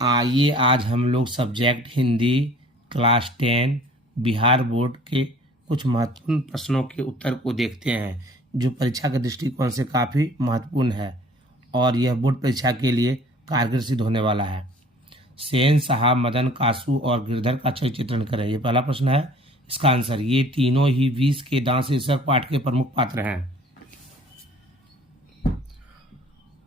आइए आज हम लोग subject Hindi class 10 Bihar board के कुछ महत्वपूर्ण प्रश्नों के उत्तर को देखते हैं जो परीक्षा के दृष्टिकोण से काफ़ी महत्वपूर्ण है और यह बोर्ड परीक्षा के लिए कारगर सिद्ध होने वाला है। सेन साहब, मदन, कासू और गिरधर का चित्रण करें। ये पहला प्रश्न है। इसका आंसर, ये तीनों ही 20 के दांत शीर्षक पाठ के प्रमुख पात्र हैं।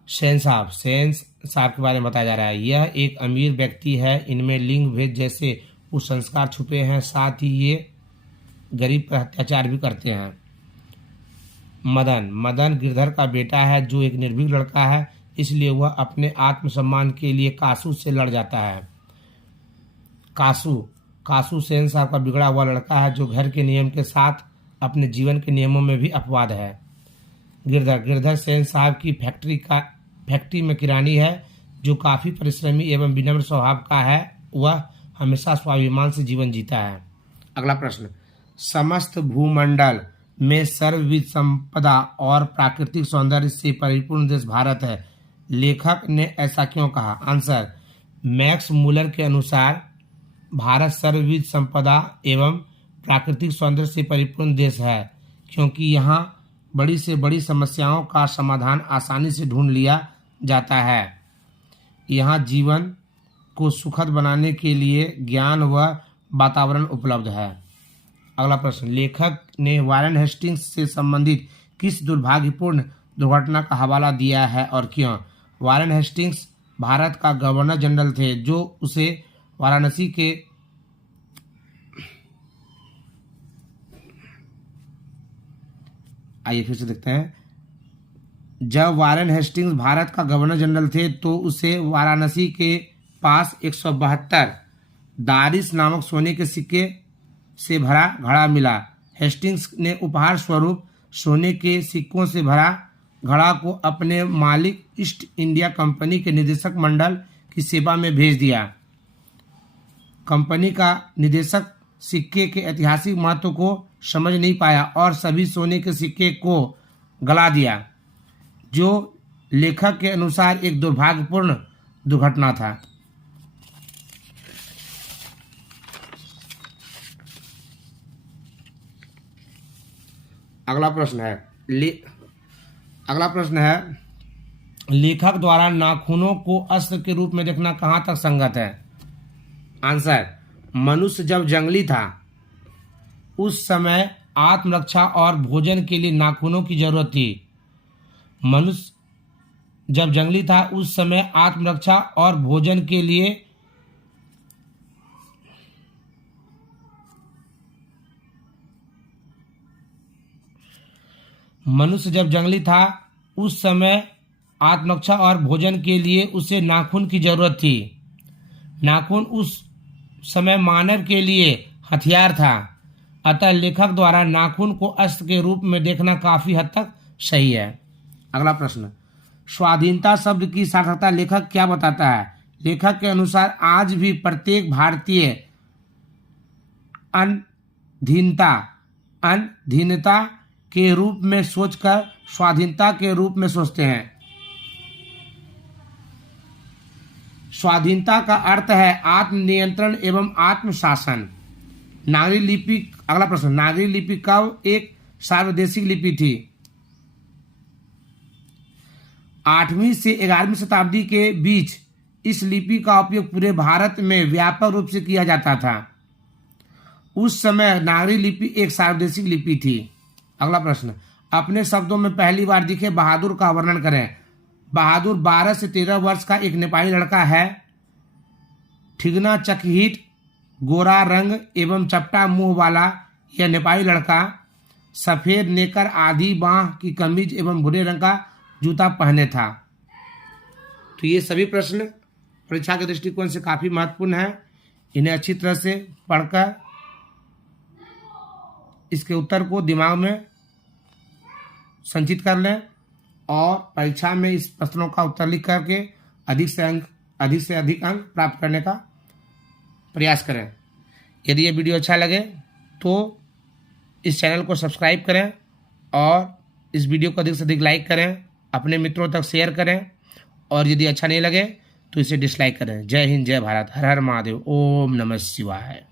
सेन साहब के बारे में बताया जा रहा है। यह एक अमीर व्यक्ति है। इनमें लिंग भेद जैसे कुसंस्कार छुपे हैं, साथ ही ये गरीब पर अत्याचार भी करते हैं। मदन गिरधर का बेटा है जो एक निर्भीक लड़का है, इसलिए वह अपने आत्मसम्मान के लिए कासू से लड़ जाता है। कासू सेन साहब का बिगड़ा हुआ लड़का है जो घर के नियम के साथ अपने जीवन के नियमों में भी अपवाद है। गिरधर सेन साहब की फैक्ट्री में किरानी है जो काफ़ी परिश्रमी एवं विनम्र स्वभाव का है। वह हमेशा स्वाभिमान से जीवन जीता है। अगला प्रश्न, समस्त भूमंडल में सर्वविध संपदा और प्राकृतिक सौंदर्य से परिपूर्ण देश भारत है। लेखक ने ऐसा क्यों कहा? आंसर, मैक्स मूलर के अनुसार भारत सर्वविध संपदा एवं प्राकृतिक सौंदर्य से परिपूर्ण देश है क्योंकि यहाँ बड़ी से बड़ी समस्याओं का समाधान आसानी से ढूंढ लिया जाता है। यहाँ जीवन को सुखद बनाने के लिए ज्ञान व वातावरण उपलब्ध है। अगला प्रश्न, लेखक ने वारेन हेस्टिंग्स से संबंधित किस दुर्भाग्यपूर्ण दुर्घटना का हवाला दिया है और क्यों? वारेन हेस्टिंग्स भारत का गवर्नर जनरल थे जो उसे वाराणसी के आइए फिर से देखते हैं। जब वारेन हेस्टिंग्स भारत का गवर्नर जनरल थे तो उसे वाराणसी के पास 172 दारिस नामक सोने के सिक्के से भरा घड़ा मिला। हेस्टिंग्स ने उपहार स्वरूप सोने के सिक्कों से भरा घड़ा को अपने मालिक ईस्ट इंडिया कंपनी के निदेशक मंडल की सेवा में भेज दिया। कंपनी का निदेशक सिक्के के ऐतिहासिक महत्व को समझ नहीं पाया और सभी सोने के सिक्के को गला दिया, जो लेखक के अनुसार एक दुर्भाग्यपूर्ण दुर्घटना था। अगला प्रश्न है लेखक द्वारा नाखूनों को अस्त्र के रूप में देखना कहां तक संगत है? आंसर, मनुष्य जब जंगली था उस समय आत्मरक्षा और भोजन के लिए नाखूनों की जरूरत थी। मनुष्य जब जंगली था उस समय आत्मरक्षा और भोजन के लिए उसे नाखून की जरूरत थी। नाखून उस समय मानव के लिए हथियार था। अतः लेखक द्वारा नाखून को अस्त्र के रूप में देखना काफी हद तक सही है। अगला प्रश्न, स्वाधीनता शब्द की सार्थकता लेखक क्या बताता है? लेखक के अनुसार आज भी प्रत्येक भारतीय अधीनता के रूप में सोचकर स्वाधीनता के रूप में सोचते हैं। स्वाधीनता का अर्थ है आत्मनियंत्रण एवं आत्मशासन। अगला प्रश्न, नागरी लिपि कब एक सार्वदेशिक लिपि थी? 8वीं से 11वीं शताब्दी के बीच इस लिपि का उपयोग पूरे भारत में व्यापक रूप से किया जाता था। उस समय नागरी लिपि एक सार्वदेशिक लिपि थी। अगला प्रश्न, अपने शब्दों में पहली बार दिखे बहादुर का वर्णन करें। बहादुर 12 से 13 वर्ष का एक नेपाली लड़का है। ठिगना चकहिट, गोरा रंग एवं चपटा मुंह वाला यह नेपाली लड़का सफेद नेकर आधी बांह की कमीज एवं भूरे रंग का जूता पहने था। तो ये सभी प्रश्न परीक्षा के दृष्टिकोण से काफी महत्वपूर्ण है। इन्हें अच्छी तरह से पढ़कर इसके उत्तर को दिमाग में संचित कर लें और परीक्षा में इस प्रश्नों का उत्तर लिख करके अधिक से अधिक अंक प्राप्त करने का प्रयास करें। यदि ये वीडियो अच्छा लगे तो इस चैनल को सब्सक्राइब करें और इस वीडियो को अधिक से अधिक लाइक करें, अपने मित्रों तक शेयर करें और यदि अच्छा नहीं लगे तो इसे डिसलाइक करें। जय हिंद, जय भारत, हर हर महादेव, ओम नमः शिवाय।